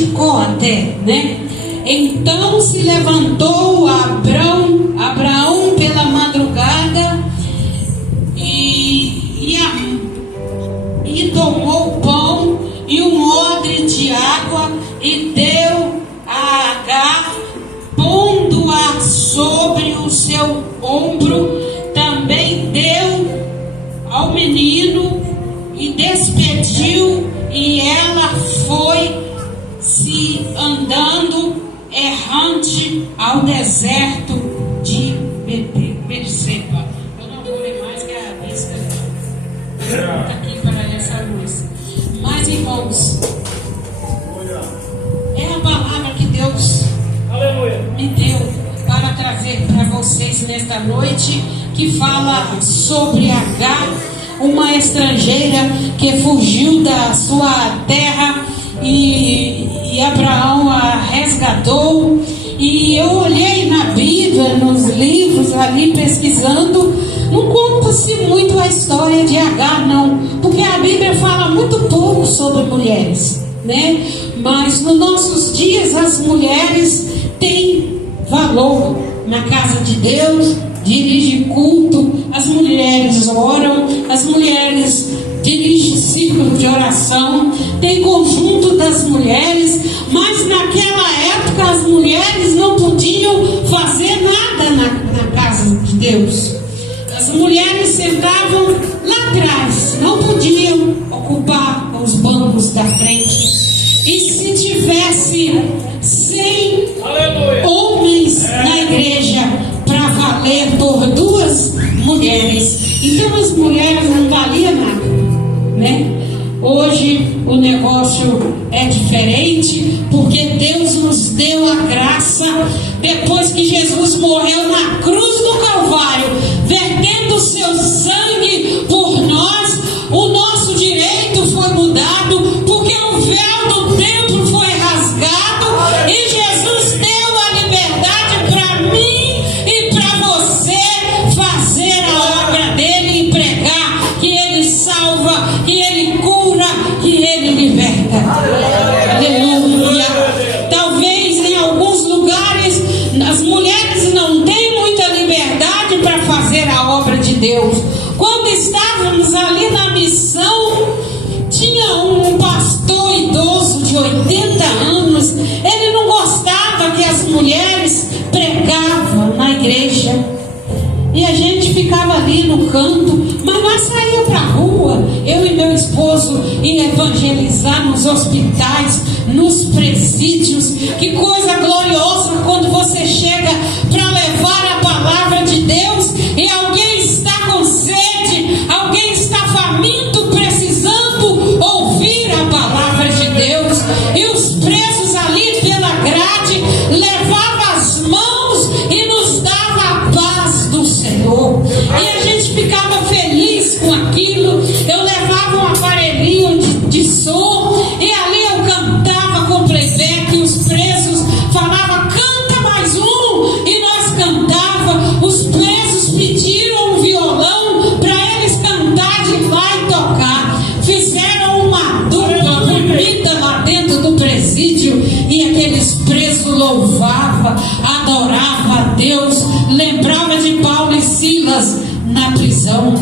Esticou até, né? Então se levantou Abraão pela madrugada e tomou o pão e um odre de água e deu a Agar, pondo-a sobre o seu ombro. Também deu ao menino e despediu, e ela foi se andando errante ao deserto de Berseba. Eu não vou ler mais, que a vista está aqui para essa luz. Mas, irmãos, é a palavra que Deus me deu para trazer para vocês nesta noite, que fala sobre Agar, uma estrangeira que fugiu da sua terra e Abraão a resgatou. E eu olhei na Bíblia, nos livros ali pesquisando, não conta-se muito a história de Agar, não, porque a Bíblia fala muito pouco sobre mulheres, né? Mas nos nossos dias as mulheres têm valor na casa de Deus, dirigem culto, as mulheres oram, as mulheres dirigem círculo de oração, tem conjunto das mulheres, mas naquela época as mulheres não podiam fazer nada na casa de Deus. As mulheres sentavam lá atrás, não podiam ocupar os bancos da frente. E se tivesse 100 homens na igreja para valer por 2 mulheres, então as mulheres não valiam nada, né? Hoje o negócio é diferente, porque Deus nos deu a graça, depois que Jesus morreu na cruz do Calvário, vertendo o seu sangue por nós, o nosso direito foi mudado, porque o véu do templo foi rasgado e Jesus deu a liberdade para mim e para você fazer a obra dele e pregar que ele salva, que ele cura, que ele liberta. Aleluia. Talvez em alguns lugares as mulheres não têm muita liberdade para fazer a obra de Deus. Quando estávamos ali na missão, tinha um pastor idoso de 80 anos. Ele não gostava que as mulheres pregavam na igreja, e a gente ficava ali no canto, mas nós saímos para a rua, eu e meu esposo, e evangelizar nos hospitais, nos presídios. Que coisa gloriosa quando você chega para levar a palavra de Deus e alguém está com sede, alguém está faminto, precisando ouvir a palavra de Deus, e os presos ali pela grade levavam as mãos e nos dava a paz do Senhor, e a gente ficava feliz com aquilo. Eu levava um aparelhinho de som, e ali eu cantava com playback, e os presos falavam: canta mais um, e nós cantava. Os presos pediram um violão para eles cantar de lá e tocar. Fizeram uma dupla bonita lá dentro do presídio, e aqueles presos louvavam, adoravam a Deus, lembrava de Paulo e Silas na prisão.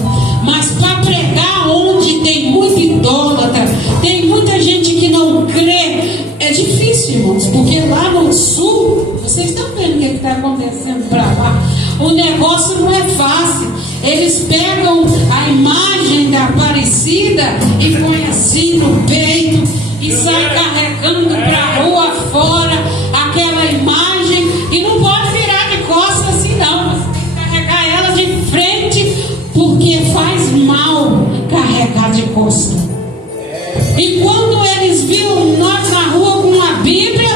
Mas para pregar onde tem muito idólatra, tem muita gente que não crê, é difícil, irmãos, porque lá no sul, vocês estão vendo o que está acontecendo para lá, o negócio não é fácil. Eles pegam a imagem da Aparecida e põem assim no peito e saem carregando para a rua fora aquela imagem, e não pode virar de costas assim não, você tem que carregar ela de frente, porque faz mal carregar de costas. E quando eles viam nós na rua com uma Bíblia,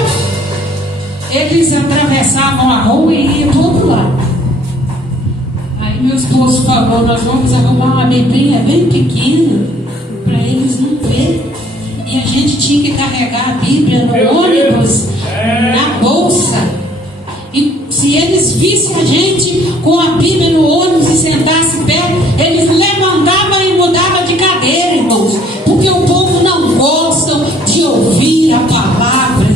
eles atravessavam a rua e iam para outro lado. Aí meu esposo falou: nós vamos arrumar uma Biblinha bem pequena para eles não verem. E a gente tinha que carregar a Bíblia no ônibus, na bolsa. E se eles vissem a gente com a Bíblia no ônibus e sentassem perto, eles levantavam e mudavam de cadeira, irmãos, porque o povo não gosta de ouvir a palavra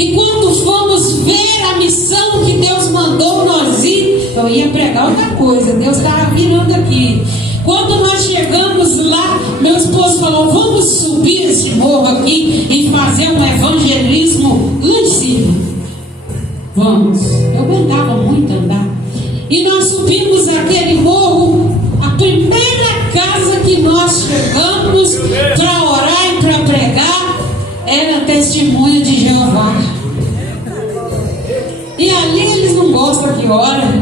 E quando fomos ver a missão que Deus mandou nós ir, eu ia pregar outra coisa, Deus estava virando aqui. Quando nós chegamos lá, meu esposo falou: vamos subir esse morro aqui e fazer um evangelismo lá em cima. Vamos. Eu aguentava muito andar. E nós subimos aquele morro. A primeira casa que nós chegamos para orar e para pregar era Testemunho de Jeová. E ali eles não gostam que ora,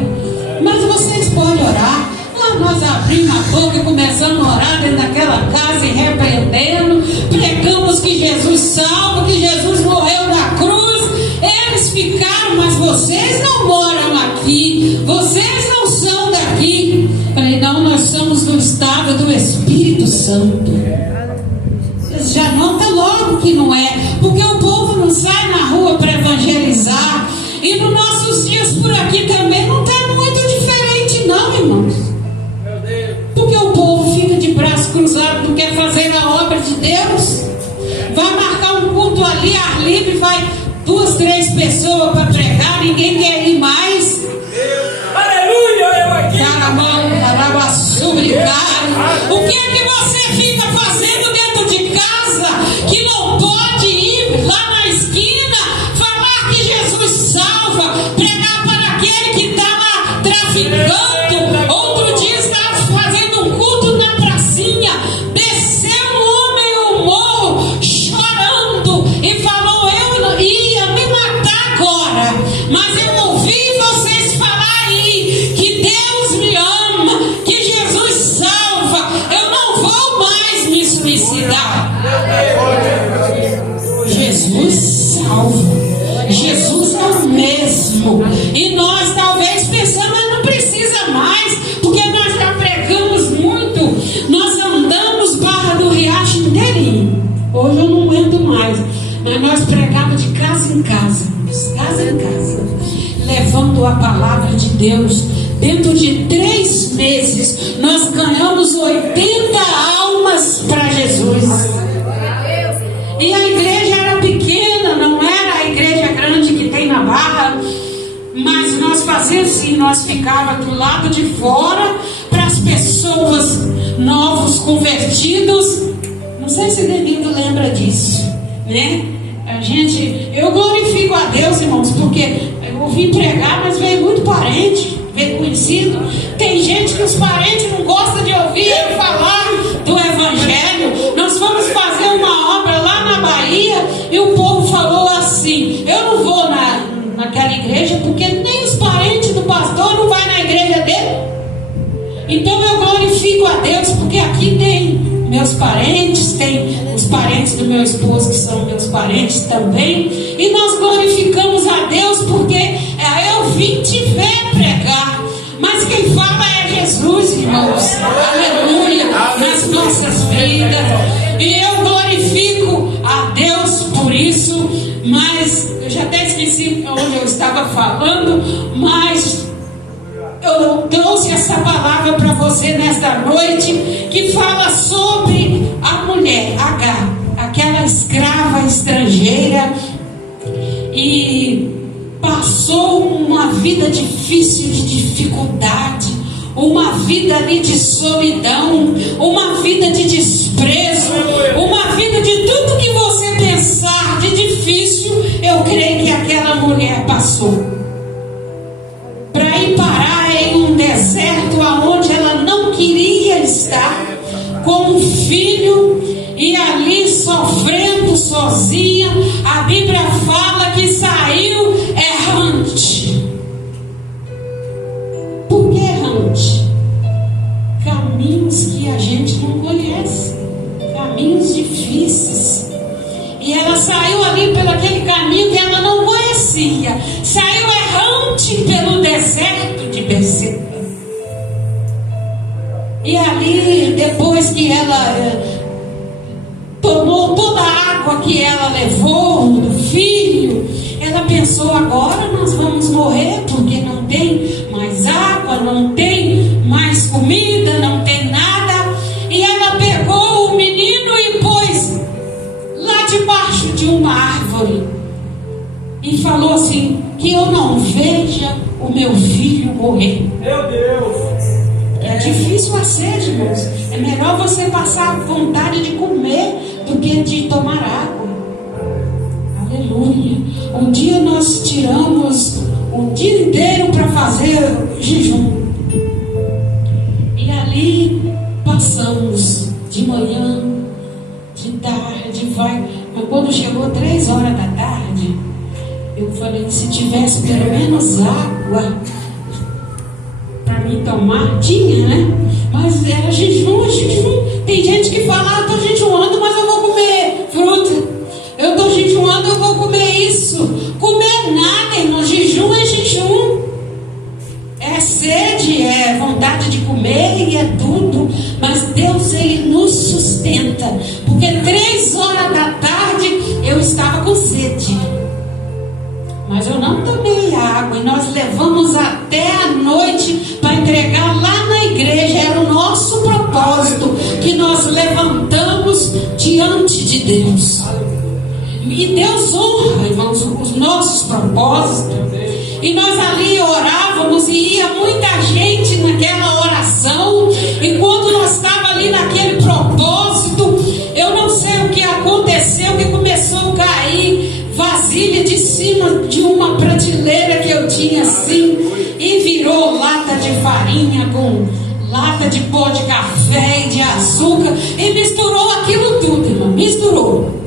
mas vocês podem orar. Lá nós abrimos a boca e começamos a orar dentro daquela casa e repreendendo, pregamos que Jesus salva, que Jesus morreu na cruz. Eles ficaram: mas vocês não moram aqui, vocês não são daqui. Falei: não, nós somos do estado do Espírito Santo. Vocês já notam logo que não é, porque o povo não sai na rua para evangelizar. E nos nossos dias por aqui também não está muito diferente não, irmãos. Porque o povo fica de braço cruzado, não quer fazer a obra de Deus. Vai marcar um culto ali, ar livre, vai 2, 3 pessoas para pregar, ninguém quer ir mais. Aleluia, eu aqui. O que é que você fica fazendo dentro de casa que não pode ir lá na esquina falar que Jesus salva, pregar para aquele que está lá traficando? Outro dia estava fazendo um culto na pracinha, desceu um homem, um morro, chorando e falou: eu ia me matar agora, mas eu ouvi vocês falarem que Deus me ama, que Jesus salva, eu não vou mais me suicidar. Jesus salva, Jesus é o mesmo. E nós talvez pensamos: mas não precisa mais, porque nós já pregamos muito, nós andamos Barra do Riacho inteirinho. Hoje eu não aguento mais, mas nós pregamos de casa em casa, levando a palavra de Deus. Dentro de 3 meses nós ganhamos 80 almas para Jesus. E a igreja era pequena, não era a igreja grande que tem na Barra, mas nós fazíamos assim, nós ficávamos do lado de fora para as pessoas novos convertidos. Não sei se Denildo lembra disso, né? Eu glorifico a Deus, irmãos, porque eu vim pregar, mas veio muito parente, veio conhecido. Tem gente que os parentes não gostam de ouvir eu falar do Evangelho. Nós fomos fazer uma obra lá na Bahia e o povo falou assim: eu não vou naquela igreja porque nem os parentes do pastor não vai na igreja dele. Então eu glorifico a Deus porque aqui tem meus parentes, tem os parentes do meu esposo que são meus parentes também, e nós glorificamos a Deus porque eu vim te ver pregar, mas quem fala é Jesus, irmãos. Aleluia, nas nossas vidas. E eu glorifico a Deus por isso. Mas eu já até esqueci onde eu estava falando, mas eu trouxe essa palavra para você nesta noite, que fala sobre a mulher H, aquela escrava estrangeira, e passou uma vida difícil, de dificuldade, uma vida ali de solidão, uma vida de desprezo, uma vida de tudo que você pensar de difícil. Eu creio que aquela mulher passou para ir parar em um deserto aonde ela não queria estar, com um filho, e ali sofrendo sozinha. A Bíblia fala que saiu errante. Por que errante? Caminhos que a gente não conhece, caminhos difíceis. E ela saiu ali pelo aquele caminho que ela não conhecia, saiu errante pelo deserto de Beceba. E ali, depois que ela tomou toda a água que ela levou do filho, ela pensou: agora nós vamos morrer, porque não tem mais água, não tem mais comida, não tem nada. E ela pegou o menino e pôs lá debaixo de uma árvore. e falou assim: que eu não veja o meu filho morrer. Meu Deus! É difícil a sede, irmãos. É melhor você passar vontade de comer do que de tomar água. Aleluia. Um dia nós tiramos um dia inteiro para fazer jejum. E ali passamos de manhã, de tarde, vai. Mas quando chegou 3 horas da tarde, eu falei que se tivesse pelo menos água para mim tomar, tinha, né? Mas era jejum. Tem gente que fala: estou jejuando, mas eu vou comer fruta. Eu estou jejuando, eu vou comer isso. Comer nada, irmão. Jejum é jejum. É sede, é vontade de comer e é tudo. Mas Deus, Ele nos sustenta. Porque 3 horas da tarde eu estava com sede. Mas eu não tomei água. E nós levamos até a noite para entregar lá na igreja. Era o nosso propósito que nós levantamos diante de Deus. E Deus honra, irmãos, os nossos propósitos. E nós ali orávamos e ia muita gente naquela oração. E quando nós estávamos ali naquele propósito, eu não sei o que aconteceu, que começou a cair vasilha de cima de uma prateleira que eu tinha assim, e virou lata de farinha com lata de pó de café e de açúcar, e misturou aquilo tudo, irmão, misturou.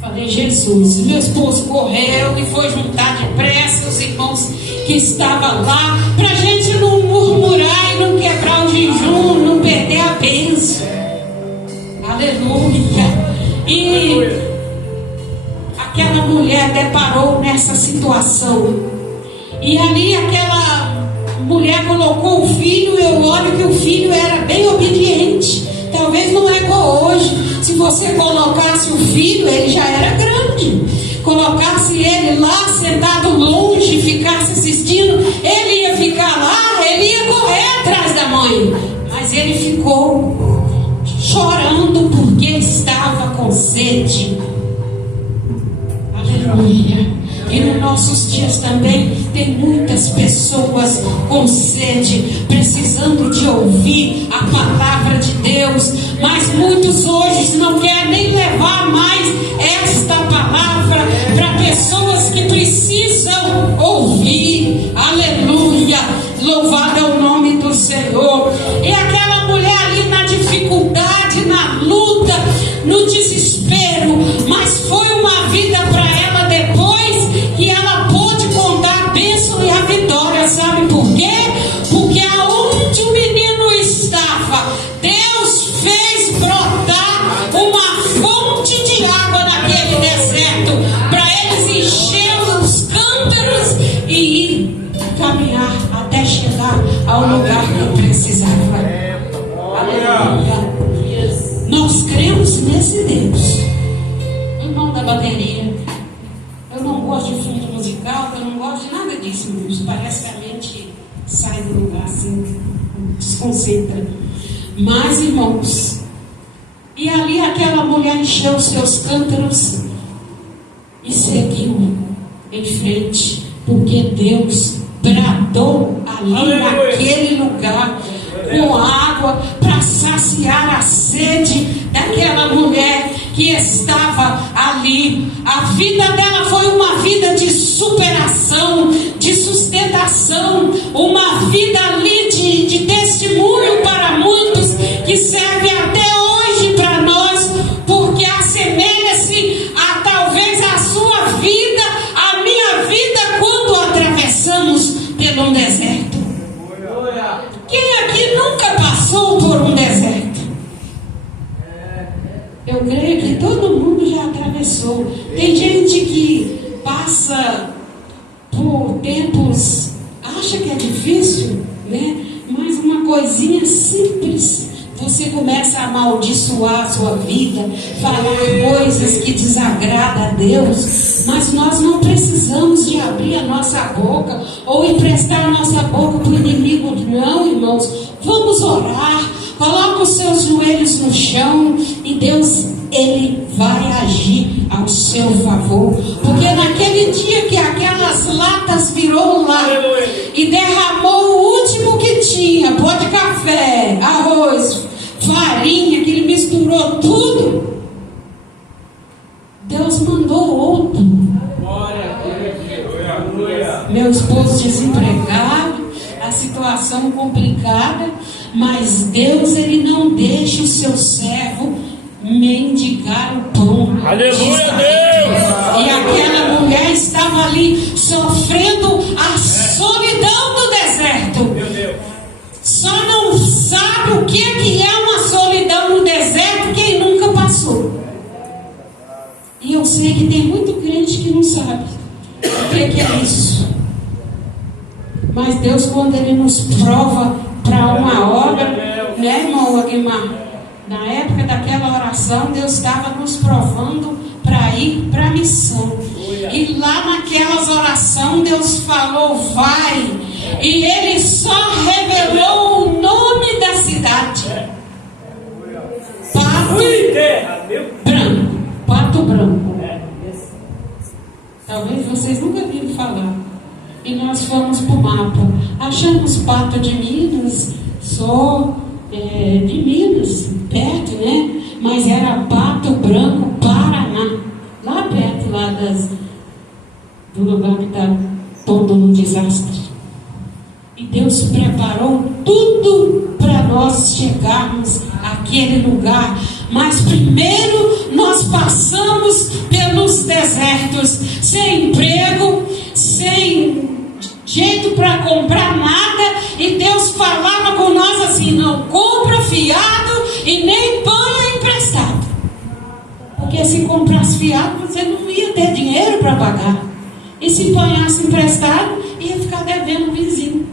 Falei: Jesus. Meu esposo correu e foi juntar depressa os irmãos que estavam lá, para a gente não murmurar e não quebrar o jejum, não perder a bênção. Aleluia. E aquela mulher deparou nessa situação, e ali aquela mulher colocou o filho. Eu olho que o filho era bem obediente. Talvez não é igual hoje. Se você colocasse o filho, ele já era grande. Colocasse ele lá sentado longe e ficasse assistindo, ele ia ficar lá, ele ia correr atrás da mãe. Mas ele ficou chorando porque estava com sede. Aleluia. E nos nossos dias também tem muitas pessoas com sede, precisando de ouvir a palavra de Deus, mas muitos hoje não querem nem levar mais esta palavra para pessoas que precisam ouvir. Aleluia. Louvado é o nome do Senhor. E aquela mulher ali na dificuldade, na luta, no desespero, mas foi uma vida para ela depois que ela pôde contar a bênção e a vitória. Sabe por quê? Porque aonde o menino estava, Deus fez brotar uma fonte de água naquele deserto, para eles encher os cântaros e ir caminhar até chegar ao lugar que precisava. Aleluia. Nós cremos nesse Deus. Irmão da bateria, eu não gosto de fundo musical, eu não gosto de nada disso, irmãos. Parece que a mente sai do lugar assim, desconcentra. Mas, irmãos, e ali aquela mulher encheu os seus cântaros e seguiu em frente, porque Deus bradou ali naquele lugar com água para saciar a sede daquela mulher que estava ali. A vida dela foi uma vida de superação, de sustentação, uma vida ali de testemunho para muitos, que serve até hoje para nós, porque assemelha-se a talvez a sua vida, a minha vida, quando atravessamos por um deserto. Quem aqui nunca passou por um deserto? Eu creio que todo mundo já atravessou. Tem gente que passa por tempos, acha que é difícil, né? Mas uma coisinha simples, você começa a amaldiçoar a sua vida, falar coisas que desagradam a Deus. Mas nós não precisamos de abrir a nossa boca ou emprestar a nossa boca para o inimigo, não, irmãos. Vamos orar. Coloca os seus joelhos no chão e Deus, Ele vai agir ao seu favor. Porque naquele segurou tudo, Deus mandou outro. Meu esposo desempregado, a situação complicada, mas Deus, Ele não deixa o seu servo mendigar o pão. Aleluia, Deus! E aquela mulher estava ali sofrendo a solidão do deserto. Meu Deus. Só não sabe o que é uma solidão no deserto quem nunca passou. E eu sei que tem muito crente que não sabe o que é isso. Mas Deus, quando Ele nos prova para uma obra, né, irmão Aguimar? Na época daquela oração, Deus estava nos provando para ir para a missão. E lá naquelas orações, Deus falou, vai. E Ele só revelou o nome da cidade. Pato Branco. Talvez vocês nunca viram falar. E nós fomos para o mapa. Achamos Pato de Minas, de Minas, perto, né? Mas era Pato Branco, Paraná. Lá perto, do lugar que está todo um desastre. E Deus preparou tudo para nós chegarmos àquele lugar. Mas primeiro nós passamos pelos desertos, sem emprego, sem jeito para comprar nada. E Deus falava com nós assim: não compra fiado e nem ponha emprestado. Porque se comprasse fiado, você não ia ter dinheiro para pagar. E se ponhasse emprestado, ia ficar devendo o vizinho.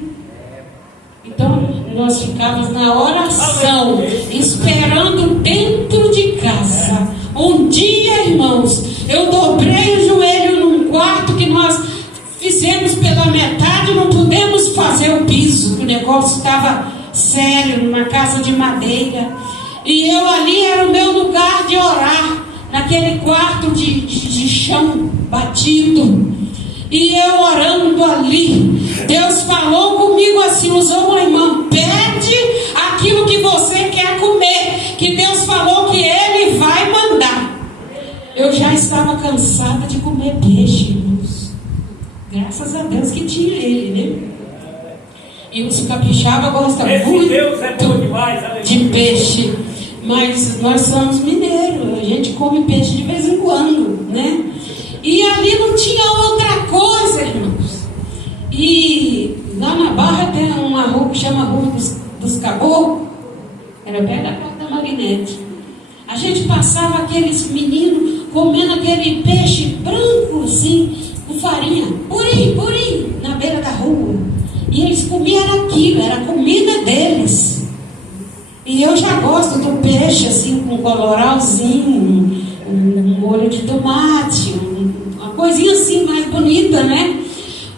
Então, nós ficávamos na oração, esperando dentro de casa. Um dia, irmãos, eu dobrei o joelho num quarto que nós fizemos pela metade, não pudemos fazer o piso, o negócio estava sério, numa casa de madeira. E eu ali era o meu lugar de orar, naquele quarto de chão batido. E eu orando ali, Deus falou comigo assim, usou uma irmã: pede aquilo que você quer comer, que Deus falou que Ele vai mandar. Eu já estava cansada de comer peixe, irmãos. Graças a Deus que tinha Ele, né? E os capixaba gostam muito Deus é bom demais, de peixe. Mas nós somos mineiros, a gente come peixe de vez em quando, né? E ali não tinha outra coisa, irmãos. E lá na Barra tem uma rua que chama Rua dos Caboclos. Era perto da porta da Marinete. A gente passava aqueles meninos comendo aquele peixe branco assim, com farinha, purim, na beira da rua. E eles comiam aquilo, era a comida deles. E eu já gosto do peixe assim, com colorauzinho, um molho de tomate, uma coisinha assim mais bonita, né?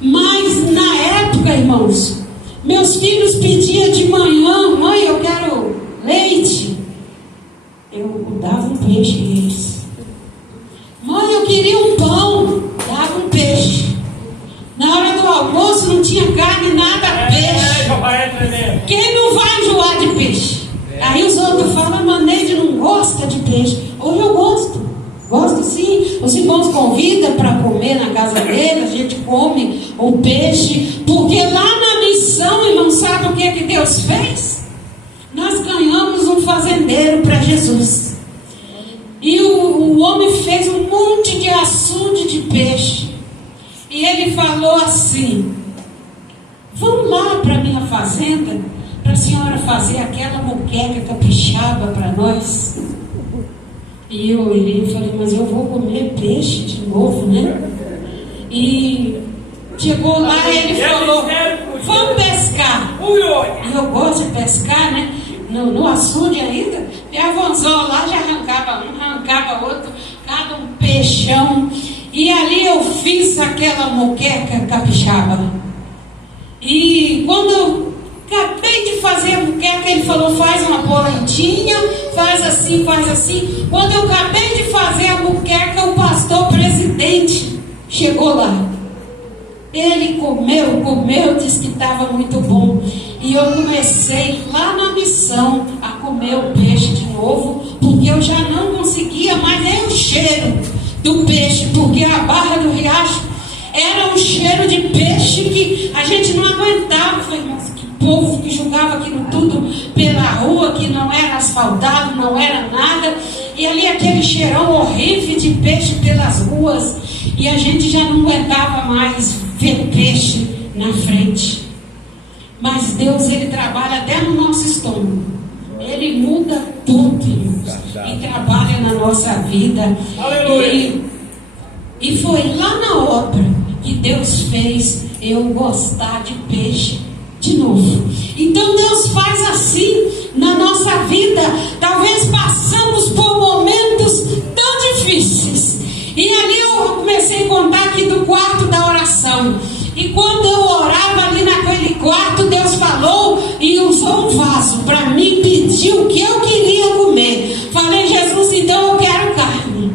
Mas na época, irmãos, meus filhos pediam de manhã: mãe, eu quero leite. Eu dava um peixe a eles. Mãe, eu queria um pão. Dava um peixe. Na hora do almoço não tinha carne, nada, peixe. Quem não vai enjoar de peixe? Aí os outros falam: Maneide não gosta de peixe. Hoje eu gosto. Gosto sim. Os irmãos convidam para comer na casa dele, a gente come o peixe, porque lá na missão, irmão, sabe o que Deus fez? Nós ganhamos um fazendeiro para Jesus. E o homem fez um monte de açude de peixe. E ele falou assim: vamos lá para a minha fazenda, para a senhora fazer aquela moqueca capixaba para nós. E eu olhei e falei: mas eu vou comer peixe de novo, né? E chegou lá e ele falou: vamos pescar. E eu gosto de pescar, né? No açude ainda. E avançou lá, já arrancava um, arrancava outro, cada um peixão. E ali eu fiz aquela moqueca capixaba. E quando eu acabei de fazer a moqueca, ele falou: faz uma polentinha, faz assim, faz assim. Quando eu acabei de fazer a moqueca, o pastor presidente chegou lá. Ele comeu, disse que estava muito bom. E E eu comecei lá na missão a comer o peixe de novo, porque eu já não conseguia mais nem o cheiro do peixe, porque a Barra do Riacho era um cheiro de peixe que a gente não aguentava. Falei, mas que povo que jogava aquilo tudo pela rua, que não era asfaltado, não era nada, e ali aquele cheirão horrível de peixe pelas ruas, e a gente já não aguentava mais ver peixe na frente. Mas Deus, Ele trabalha até no nosso estômago. Ele muda tudo, irmãos, e trabalha na nossa vida. E foi lá na obra que Deus fez eu gostar de peixe de novo. Então Deus faz assim na nossa vida. Talvez passamos por momentos tão difíceis. E ali eu comecei a contar aqui do quarto da oração. E quando eu orava ali naquele quarto, Deus falou e usou um vaso para mim pedir o que eu queria comer. Falei, Jesus, então eu quero carne.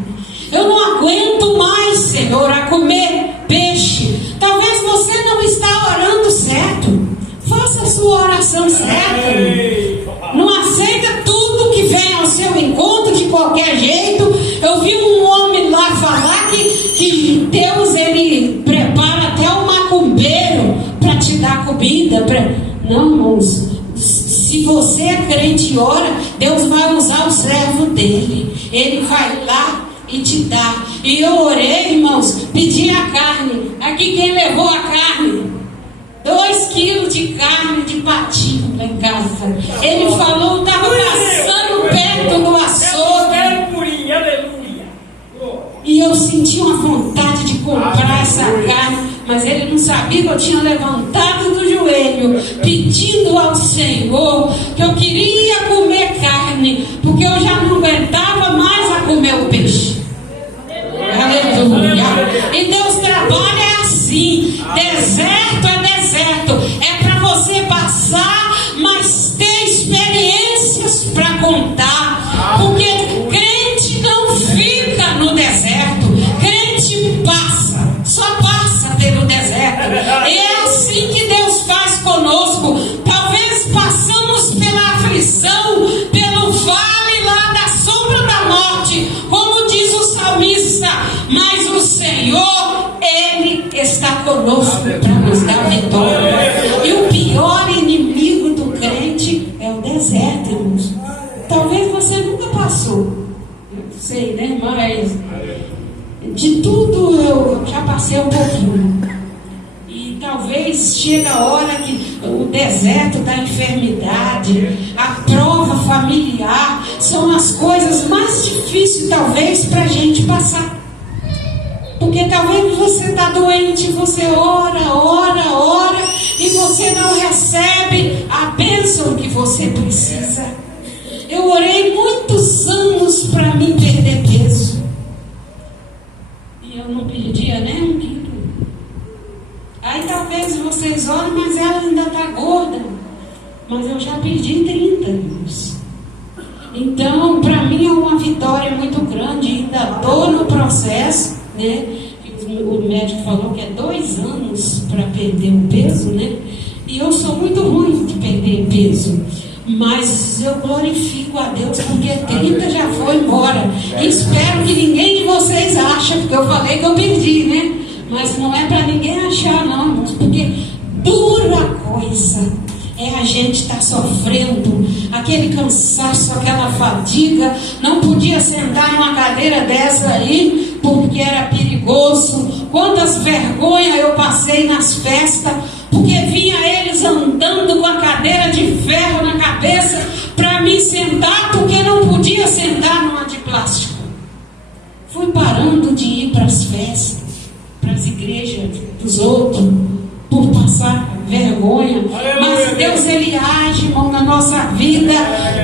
Eu não aguento mais, Senhor, a comer peixe. Talvez você não está orando certo. Faça a sua oração certa. Não aceita tudo que vem ao seu encontro de qualquer jeito. Eu vi um homem lá falar que Deus, Ele prepara até um macumbeiro para te dar comida. Não, irmãos. Se você é crente e ora, Deus vai usar o servo dele. Ele vai lá e te dá. E eu orei, irmãos, pedi a carne. Aqui quem levou a carne? 2 quilos de carne de patinho lá em casa. Ele falou, estava passando perto do açougue. E eu senti uma vontade de comprar essa carne, mas ele não sabia que eu tinha levantado do joelho, pedindo ao Senhor que eu queria comer carne, porque eu já não aguentava mais a comer o peixe. Aleluia. E Deus trabalha assim. Deserto é deserto. É para você passar, mas ter experiências para contar. Porque crente não fica no deserto. Crente passa. Só passa pelo deserto. É assim que Deus faz conosco. Talvez passamos pela aflição, pelo vale lá da sombra da morte, como diz o salmista, mas o Senhor, Ele está conosco para nos dar vitória. E o pior inimigo do crente é o deserto, irmãos. Talvez você nunca passou, eu não sei, né? Mas de tudo eu já passei um pouquinho. E talvez chega a hora que o deserto da enfermidade, a prova familiar, são as coisas mais difíceis talvez para a gente passar. Porque talvez você está doente, você ora, e você não recebe a bênção que você precisa. Eu orei muitos anos para mim perder peso. E eu não perdia nem um quilo. Aí talvez vocês olhem, mas ela ainda está gorda. Mas eu já perdi 30 anos. Então, para mim é uma vitória muito grande. Ainda estou no processo, né? O médico falou que é 2 anos para perder o peso, né? E eu sou muito ruim de perder peso. Mas eu glorifico a Deus porque 30 já foi embora. E espero que ninguém de vocês ache, porque eu falei que eu perdi, né? Mas não é para ninguém achar, não, irmãos, porque dura coisa é a gente estar sofrendo aquele cansaço, aquela fadiga. Não podia sentar numa cadeira dessa aí porque era perigoso. Quantas vergonhas eu passei nas festas, porque vinha eles andando com a cadeira de ferro na cabeça para me sentar, porque não podia sentar numa de plástico. Fui parando de ir para as festas, para as igrejas dos outros, por passar vergonha. Mas Deus, Ele age, irmão, na nossa vida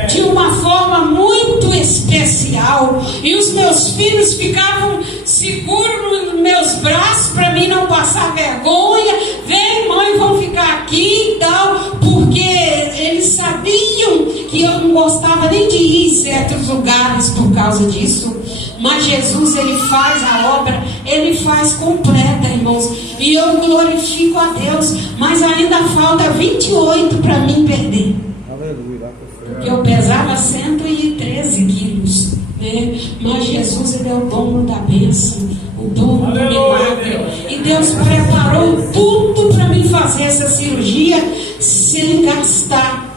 de uma forma muito especial. E os meus filhos ficavam seguros nos meus braços para mim não passar vergonha. Vem, mãe, vão ficar aqui e tal, porque eles sabiam que eu não gostava nem de ir em certos lugares por causa disso. Mas Jesus, Ele faz a obra, Ele faz completa, irmão. irmãos. E eu glorifico a Deus, mas ainda falta 28 para mim perder. Porque eu pesava 113 quilos, né? Mas Jesus, Ele é o dono da bênção, o dono do milagre. E Deus preparou tudo para mim fazer essa cirurgia sem gastar.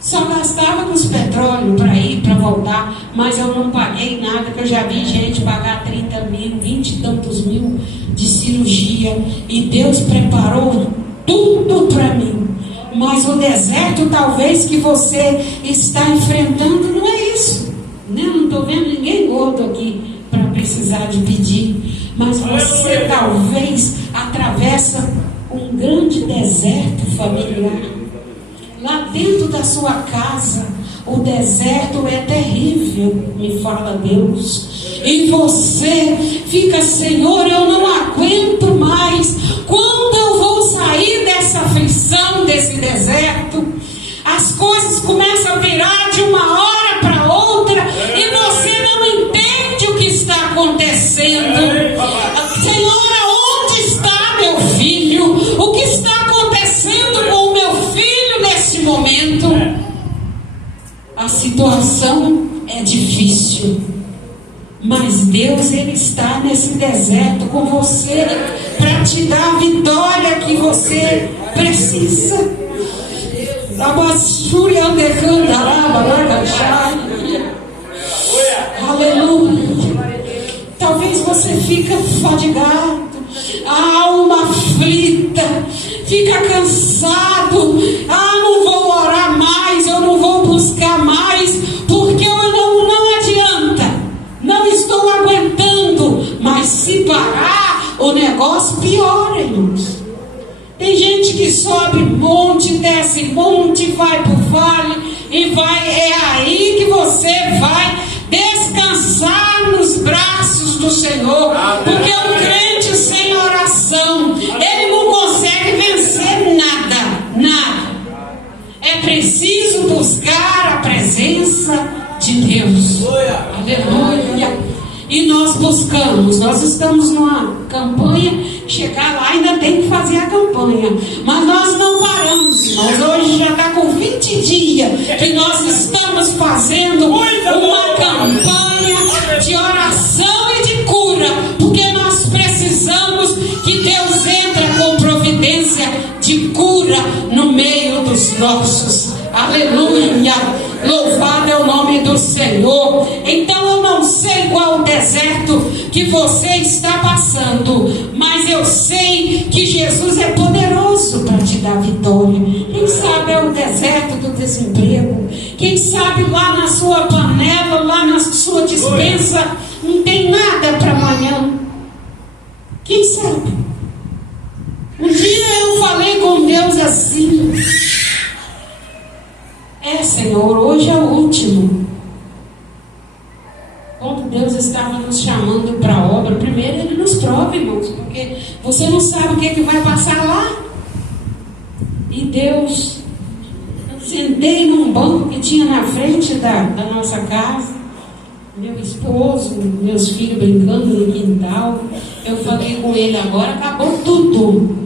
Só gastava com os petróleos para ir, para voltar, mas eu não paguei nada, que eu já vi gente pagar 30 mil, 20 e tantos mil de cirurgia, e Deus preparou tudo para mim. Mas o deserto talvez que você está enfrentando não é isso, né? Não estou vendo ninguém gordo aqui para precisar de pedir, mas você talvez atravessa um grande deserto familiar. Lá dentro da sua casa, o deserto é terrível, me fala Deus. E você fica, Senhor, eu não aguento mais. Quando eu vou sair dessa aflição, desse deserto? As coisas começam a virar de uma hora para outra e você não entende o que está acontecendo. Senhor, aonde está meu filho? O que está acontecendo com o meu filho nesse momento? A situação é difícil, mas Deus, Ele está nesse deserto com você para te dar a vitória que você precisa. Aleluia. Talvez você fique fadigado, a alma aflita, fica cansado. Não vou orar mais, eu não vou buscar mais, porque eu não adianta, não estou aguentando. Mas se parar, o negócio piora, irmãos. Tem gente que sobe monte, desce monte, vai para o vale e vai. É aí que você vai descansar nos braços do Senhor. Porque o crente sem oração, ele não consegue vencer nada. É preciso buscar a presença de Deus. Aleluia. E nós buscamos, nós estamos numa campanha, chegar lá ainda tem que fazer a campanha, mas nós não paramos, irmãos. Hoje já está com 20 dias que nós estamos fazendo uma campanha de oração e de cura, porque nós precisamos que Deus entre com providência de cura no meio dos nossos. Aleluia, louvado é o nome do Senhor. Então eu não sei qual o deserto que você está passando, mas eu sei que Jesus é poderoso para te dar vitória. Quem sabe é o deserto do desemprego, quem sabe lá na sua panela, lá na sua despensa não tem nada para amanhã. Quem sabe? Um dia eu falei com Deus assim: Senhor, hoje é o último. Quando Deus estava nos chamando para a obra, primeiro Ele nos prova, irmãos, porque você não sabe o que vai passar lá. E Deus, eu sentei num banco que tinha na frente da nossa casa, meu esposo, meus filhos brincando no quintal. Eu falei com ele: agora acabou tudo,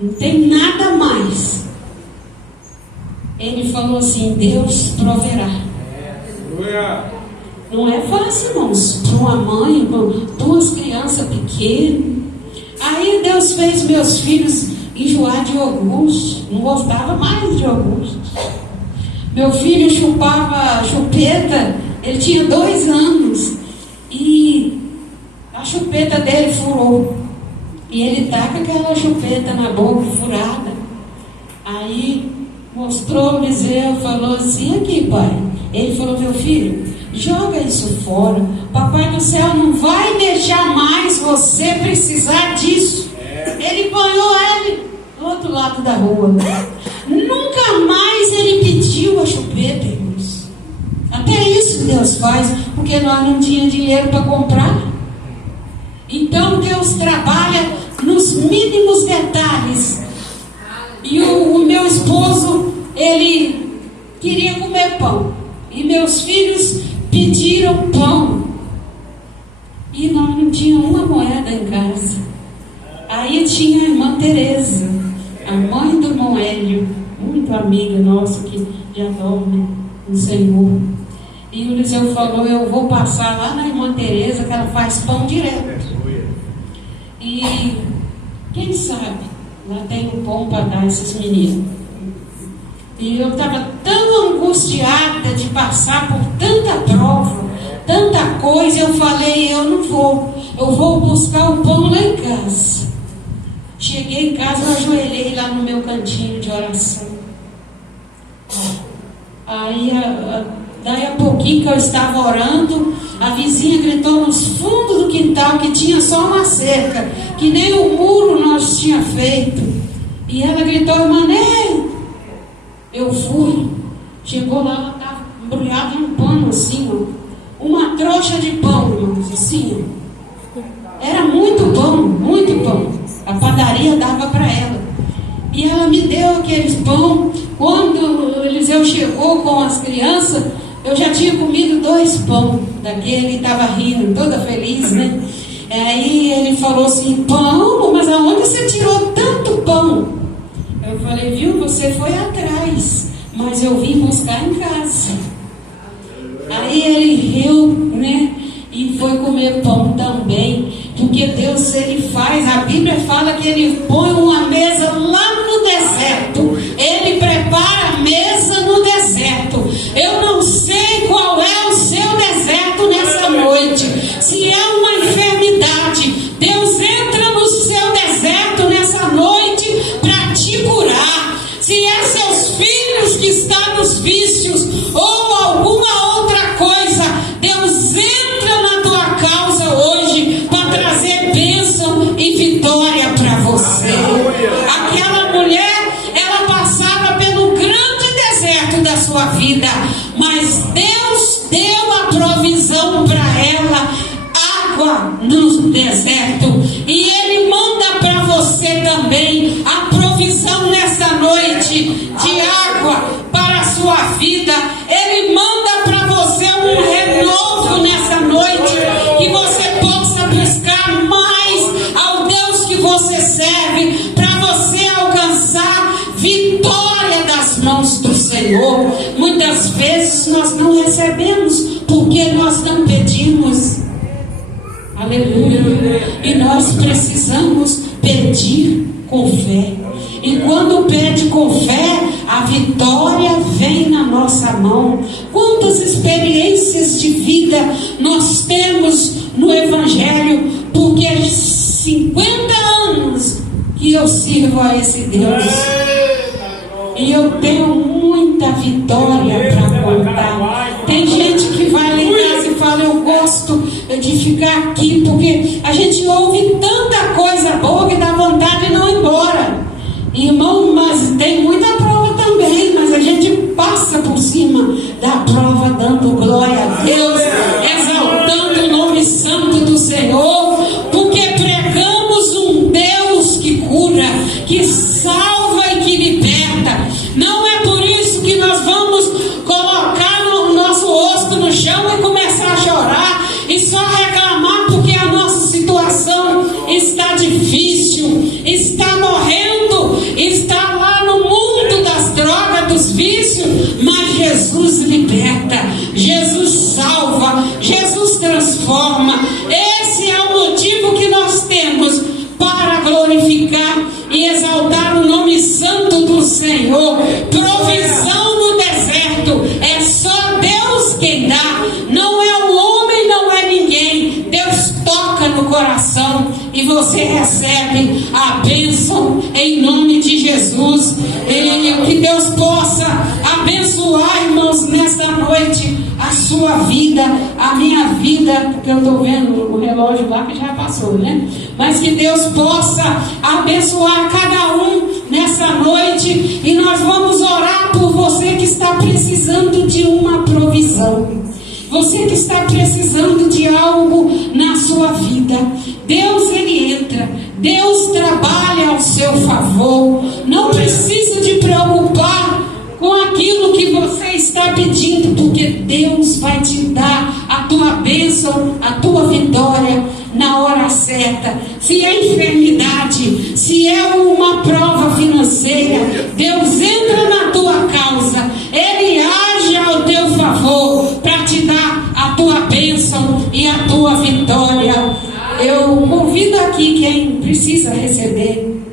não tem nada mais. Ele falou assim: Deus proverá. Não é fácil, irmãos, para uma mãe, para duas crianças pequenas. Aí Deus fez meus filhos enjoar de iogurte, não gostava mais de iogurte. Meu filho chupava chupeta, ele tinha 2 anos, e a chupeta dele furou, e ele tá com aquela chupeta na boca furada. Aí mostrou o Eliseu, falou assim: aqui, pai. Ele falou: meu filho, joga isso fora. Papai do céu não vai deixar mais você precisar disso. Ele banhou ele do outro lado da rua. Nunca mais ele pediu a chupeta, irmãos. Até isso Deus faz, porque nós não tínhamos dinheiro para comprar. Então Deus trabalha nos mínimos detalhes. E o meu esposo, ele queria comer pão, e meus filhos pediram pão, e nós não tínhamos uma moeda em casa. Aí tinha a irmã Tereza, a mãe do irmão Hélio, muito amiga nossa que já dorme no Senhor. E o Eliseu falou: eu vou passar lá na irmã Tereza, que ela faz pão direto. E quem sabe lá tem um pão para dar a esses meninos. E eu estava tão angustiada de passar por tanta prova, tanta coisa. Eu falei: eu não vou, eu vou buscar o pão lá em casa. Cheguei em casa, eu ajoelhei lá no meu cantinho de oração. Aí daí a pouquinho que eu estava orando, a vizinha gritou nos fundos do quintal que tinha só uma cerca, que nem o muro nós tinha feito. E ela gritou: irmã Ney. Eu fui, chegou lá, ela estava embrulhada em um pano assim, ó, uma trouxa de pão, irmãos, assim, ó. Era muito pão, a padaria dava para ela. E ela me deu aqueles pão. Quando o Eliseu chegou com as crianças, eu já tinha comido 2 pão daquele, estava rindo, toda feliz, né? Aí ele falou assim: pão? Mas aonde você tirou tanto pão? Eu falei: viu, você foi atrás, mas eu vim buscar em casa. Aí ele riu, né? E foi comer pão também, porque Deus, ele faz, a Bíblia fala que ele põe uma mesa lá no deserto, ele prepara a mesa no deserto. Eu não sei qual é o seu deserto nessa noite. Se é uma enfermidade, Deus entra no seu deserto nessa noite para te curar. Se é seus filhos que estão nos vícios ou alguma outra coisa, Deus entra na tua causa hoje para trazer bênção e vitória para você. Aquela mulher, ela passava pelo grande deserto da sua vida, mas Deus deu a provisão para ela, água no deserto. E Ele manda para você também a provisão nessa noite de água para a sua vida. Ele manda para você um renovo nessa noite, que você possa buscar mais ao Deus que você serve, para você alcançar vitória das mãos do Senhor. Muitas vezes nós não recebemos porque nós não pedimos. Aleluia. E nós precisamos pedir com fé. E quando pede com fé, a vitória vem na nossa mão. Quantas experiências de vida nós temos no Evangelho, porque 50 anos que eu sirvo a esse Deus. E eu tenho muita vitória para contar. Tem gente que vai lá em casa e fala: eu gosto de ficar aqui, porque a gente ouve tanta coisa boa que dá vontade de não ir embora. Irmão, mas tem muita prova também, mas a gente passa por cima da prova, dando glória a Deus, exaltando o nome santo do Senhor, porque pregamos um Deus que cura, que salva e que liberta. Não é por isso que nós vamos colocar o nosso rosto no chão e começar a chorar e só reclamar porque a nossa situação está difícil, está morrendo, está lá no mundo das drogas, dos vícios. Mas Jesus liberta, Jesus salva, Jesus transforma. Esse é o motivo que nós temos para glorificar e exaltar o nome santo do Senhor. Provisão no deserto é só Deus quem dá, não é o homem, não é ninguém. Deus toca no coração e você recebe a bênção em nome de Jesus. E que Deus possa abençoar, irmãos, nesta noite a sua vida, a minha vida, porque eu estou vendo o relógio lá que já passou, né? Mas que Deus possa abençoar cada um nessa noite. E nós vamos orar por você que está precisando de uma provisão, você que está precisando de algo na sua vida. Deus, Ele entra, Deus trabalha ao seu favor. Não precisa de preocupar com aquilo que você está pedindo, porque Deus vai te dar a tua bênção, a tua vitória na hora certa. Se é enfermidade, se é uma prova financeira, Deus entra na tua causa, Ele age ao teu favor para te dar a tua bênção e a tua vitória. Eu convido aqui quem precisa receber.